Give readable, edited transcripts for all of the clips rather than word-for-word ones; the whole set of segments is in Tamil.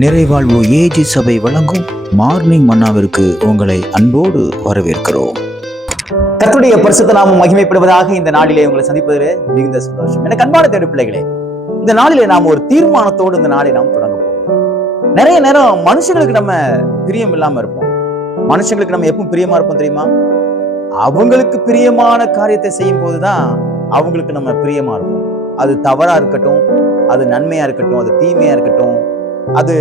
நிறைவாழ்வு ஏஜி சபை வழங்கும் மார்னிங் மன்னாவிற்கு உங்களை அன்போடு வரவேற்கிறோம். கர்த்தருடைய பரிசுத்த நாமம் மகிமைப்படுவதாக. இந்த நாளிலே உங்களை சந்திப்பதிலே மிகுந்த சந்தோஷம். எனக்கு அன்பான தேடு பிள்ளைகளே, இந்த நாளிலே நாம் ஒரு தீர்மானத்தோடு இந்த நாளை நாம் தொடங்க போகிறோம். நிறைய நேரம் மனுஷங்களுக்கு நம்ம பிரியம் இல்லாம இருப்போம். மனுஷங்களுக்கு நம்ம எப்பவும் பிரியமா இருப்போம் தெரியுமா? அவங்களுக்கு பிரியமான காரியத்தை செய்யும் போதுதான் அவங்களுக்கு நம்ம பிரியமா இருப்போம். அது தவறா இருக்கட்டும், அது நன்மையா இருக்கட்டும், அது தீமையா இருக்கட்டும், அது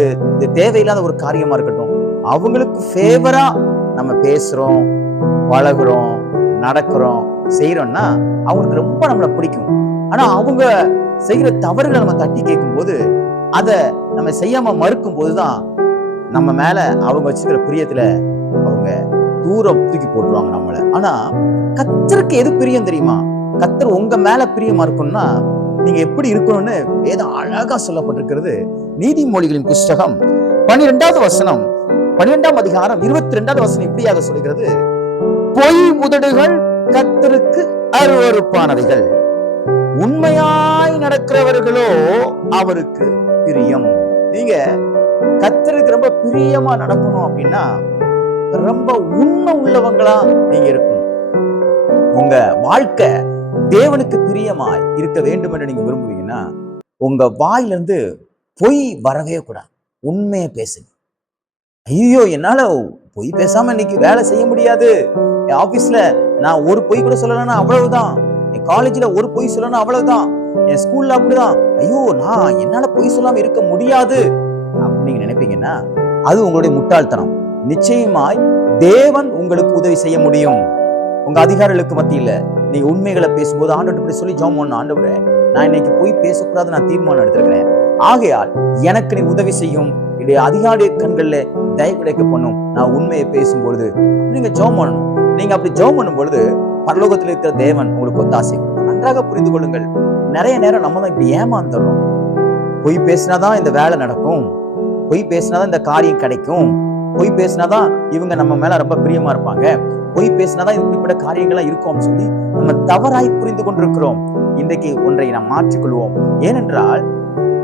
தேவையில்லாத ஒரு காரியமா இருக்கட்டும், அவங்களுக்கு ஃபேவரா நம்ம பேசுறோம், பழகுறோம், நடக்கிறோம், செய்யறோம்னா அவங்களுக்கு ரொம்ப நம்மளை பிடிக்கும். ஆனா அவங்க செய்யற தவறுகளை நம்ம தட்டி கேட்கும் போது, அதை நம்ம செய்யாம மறுக்கும் போதுதான் நம்ம மேல அவங்க வச்சுக்கிற பிரியத்துல அவங்க தூரம் தூக்கி போட்டுருவாங்க நம்மள. ஆனா கர்த்தருக்கு எது பிரியம் தெரியுமா? கர்த்தர் உங்க மேல பிரியமா இருக்கும்னா நீங்க எப்படி இருக்கணும்னு வேதம் அழகா சொல்லப்பட்டிருக்கிறது. நீதிமொழிகளின் புஸ்தகம் 12வது வசனம், 12ஆம் அதிகாரம் 22வது வசனம் இப்படியாக சொல்கிறது: பொய் உதடுகள் கர்த்தருக்கு அருவருப்பானவைகள், உண்மையாய் நடக்கிறவர்களோ அவருக்கு பிரியம். நீங்க கர்த்தருக்கு ரொம்ப பிரியமா நடக்கணும் அப்படின்னா ரொம்ப உண்மை உள்ளவங்களா நீங்க இருக்கணும். உங்க வாழ்க்கை தேவனுக்கு பிரியமாய் இருக்க வேண்டும் என்று நீங்க விரும்புவீங்கன்னா உங்க வாயிலிருந்து பொய் வரவே கூடாது. உண்மையை பேசுங்க. ஐயோ, என்னால பொய் பேசாம இன்னைக்கு வேலை செய்ய முடியாது. என் ஆபீஸ்ல நான் ஒரு பொய் கூட சொல்லலன்னா அவ்வளவுதான். என் காலேஜ்ல ஒரு பொய் சொல்லணும் அவ்வளவுதான். என் ஸ்கூல்ல அப்படிதான். ஐயோ, நான் என்னால பொய் சொல்லாம இருக்க முடியாது அப்படின்னு நீங்க நினைப்பீங்கன்னா அது உங்களுடைய முட்டாள்தனம். நிச்சயமாய் தேவன் உங்களுக்கு உதவி செய்ய முடியும். உங்க அதிகாரிகளுக்கு மத்தியில நீங்க உண்மைகளை பேசும்போது ஆண்டவர்கிட்ட சொல்லி ஜெபம் பண்ணணும். ஆண்டவரே, நான் இன்னைக்கு போய் பேசக்கூடாது, நான் தீர்மானம் எடுத்திருக்கிறேன். ஆகையால் எனக்கு நீ உதவி செய்யும். என்னுடைய அதிகாரி கண்கள்ல தயவு கிடைக்க பண்ணும். நான் உண்மையை பேசும்பொழுது நீங்க ஜெபம் பண்ணணும். நீங்க அப்படி ஜெபம் பண்ணும் பொழுது பரலோகத்தில் இருக்கிற தேவன் உங்களுக்கு ஒத்தாசை கொடுக்கும். நன்றாக புரிந்து கொள்ளுங்கள். நிறைய நேரம் நம்ம தான் இப்படி ஏமாந்துடுறோம். பொய் பேசினாதான் இந்த வேலை நடக்கும், பொய் பேசினாதான் இந்த காரியம் கிடைக்கும், பொய் பேசினாதான் இவங்க நம்ம மேல ரொம்ப பிரியமா இருப்பாங்க, பொய் பேசினாதான் இப்படிப்பட்ட காரியங்கள்லாம் இருக்கும் சொல்லி நம்ம தவறாய் புரிந்து கொண்டிருக்கிறோம். இன்றைக்கு ஒன்றை நாம் மாற்றிக்கொள்வோம். ஏனென்றால்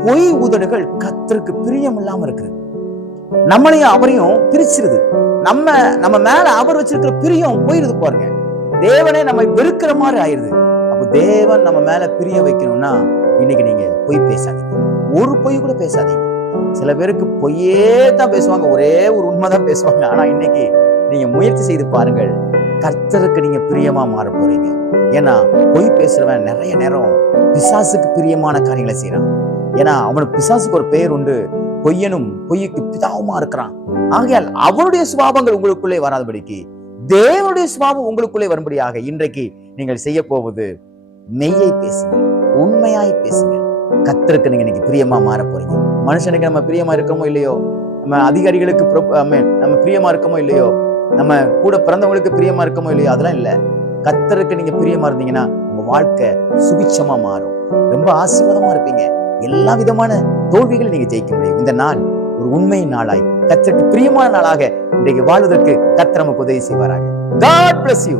பொய் உதடுகள் கர்த்தருக்கு பிரியம் இல்லாம இருக்கு. நம்மளையும் அவரையும் பிரிச்சிருது. நம்ம மேல அவர் வச்சிருக்கிற பிரியம் போயிருது பாருங்க. தேவனே நம்ம வெறுக்கிற மாதிரி ஆயிருது. அப்ப தேவன் நம்ம மேல பிரியம் வைக்கணும்னா இன்னைக்கு நீங்க பொய் பேசாதீங்க. ஒரு பொய் கூட பேசாதீங்க. சில பேருக்கு பொய்யே தான் பேசுவாங்க, ஒரே ஒரு உண்மைதான் பேசுவாங்க. ஆனா இன்னைக்கு நீங்க முயற்சி செய்து பாருங்கள், கர்த்தருக்கு நீங்க பிரியமா மாற போறீங்க. ஏன்னா பொய் பேசுறவன் நிறைய நேரம் பிசாசுக்கு பிரியமான காரியங்களை செய்யறான். ஏன்னா அவனுக்கு பிசாசுக்கு ஒரு பெயர் உண்டு, பொய்யனும் பொய்யுக்கு பிதாவுமா இருக்கிறான். ஆகையால் அவனுடைய சுபாவங்கள் உங்களுக்குள்ளே வராதபடிக்கு தேவனுடைய சுபாவம் உங்களுக்குள்ளே வரும்படியாக இன்றைக்கு நீங்கள் செய்ய போவது மெய்யை பேசுங்க, உண்மையாய் பேசுங்க. கர்த்தருக்கு நீங்க இன்னைக்கு பிரியமா மாற போறீங்க. மனுஷனுக்கு நம்ம பிரியமா இருக்கமோ இல்லையோ, நம்ம அதிகாரிகளுக்கு நம்ம பிரியமா இருக்கமோ இல்லையோ, நம்ம கூட பிறந்தவங்களுக்கு பிரியமா இருக்கமோ இல்லையோ, அதெல்லாம் இல்ல. கர்த்தருக்கு நீங்க பிரியமா இருந்தீங்கன்னா உங்க வாழ்க்கை சுபிட்சமா மாறும். ரொம்ப ஆசீர்வாதமா இருப்பீங்க. எல்லா விதமான தோல்விகளை நீங்க ஜெயிக்க முடியும். இந்த நாள் ஒரு உண்மையின் நாளாய், கர்த்தருக்கு பிரியமான நாளாக இன்றைக்கு வாழ்வதற்கு கர்த்தர் நமக்கு உதவி செய்வாராக. God bless you.